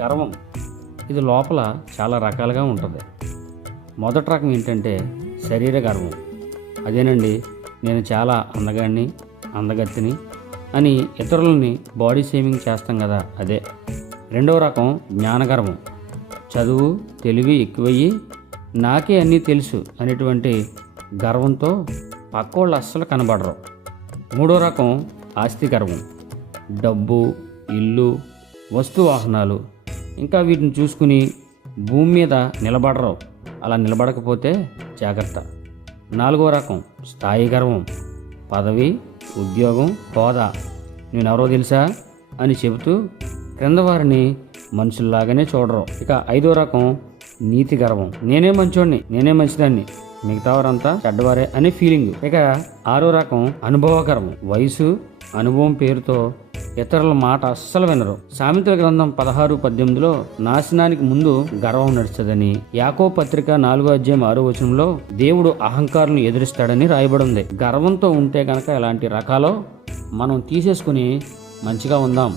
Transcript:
గర్వం ఇది లోపల చాలా రకాలుగా ఉంటుంది. మొదటి రకం ఏంటంటే శరీర గర్వం. అదేనండి, నేను చాలా అందగాడిని, అందగత్తిని అని ఇతరులని బాడీ షేమింగ్ చేస్తాం కదా, అదే. రెండవ రకం జ్ఞానగర్వం. చదువు తెలివి ఎక్కువయ్యి నాకే అన్నీ తెలుసు అనేటువంటి గర్వంతో పక్కోళ్ళు అస్సలు కనబడరు. మూడో రకం ఆస్తి గర్వం. డబ్బు, ఇల్లు, వస్తు వాహనాలు ఇంకా వీటిని చూసుకుని భూమి మీద నిలబడరు. అలా నిలబడకపోతే జాగ్రత్త. నాలుగో రకం స్థాయి గర్వం. పదవి, ఉద్యోగం, హోదా, నేనెవరో తెలుసా అని చెబుతూ క్రింద వారిని మనుషుల్లాగానే చూడరు. ఇక ఐదో రకం నీతి గర్వం. నేనే మంచోడిని, నేనే మంచిదాన్ని, మిగతా వారంతా చెడ్డవారే అనే ఫీలింగ్. ఇక ఆరో రకం అనుభవ గర్వం. వయసు, అనుభవం పేరుతో ఇతరుల మాట అస్సలు వినరు. సామెతల గ్రంథం 16:18లో నాశనానికి ముందు గర్వం నడుస్తుందని, యాకోబు పత్రిక 4:6 దేవుడు అహంకారులను ఎదురిస్తాడని రాయబడి ఉంది. గర్వంతో ఉంటే గనక ఎలాంటి రకాలో మనం తీసేసుకుని మంచిగా ఉందాం.